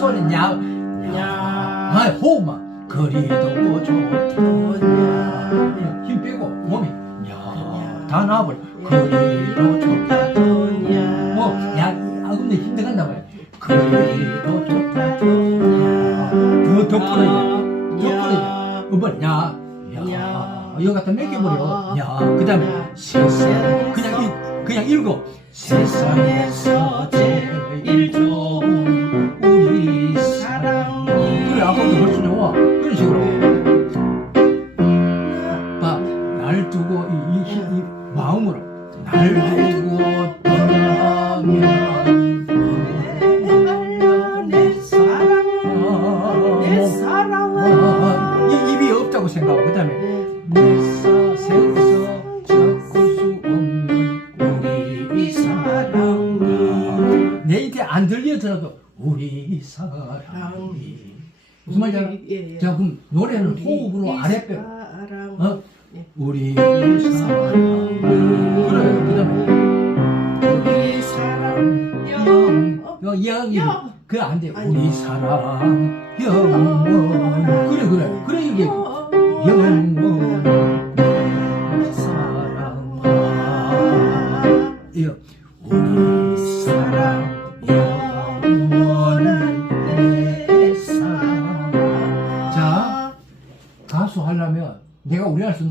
소리 냐, 냐, 아, 호흡만 그리도 좋더냐. 힘 빼고 몸이 야, 다 나와버려 그리도 좋다 뭐, 야, 아, 근데 힘들었나 봐요. 그리도 좋다 더 덮어야 덮어야. 이번 야, 야, 이거 갖다 매겨버려. 야, 그 다음에 세상 그냥 이, 그냥 읽어. 세상에서 제일 좋은 우리 사랑 그래 아까부터 훨씬 좋아 그런 식으로. 봐, 날 두고 이 마음으로 날 두고 떠나면 내 사랑아 내 아, 사랑아 이 입이 없다고 생각하고 그 다음에 내 사세에서 잡을 수 없는 우리 사랑이 내 입에 안 들려더라도 우리 사랑이 무슨 말이야? 예, 예. 자 그럼 노래는 호흡으로 아랫배 사랑. 어? 예. 우리 사랑 영 어, 영, 영이 영. 그래 안돼 아니. 우리 사랑 영원. 그래 그래. 그래 이게. 영원. 사랑 이거 우리 사랑 영원한 내 사랑. 자 가수 하려면 내가 우리나라 수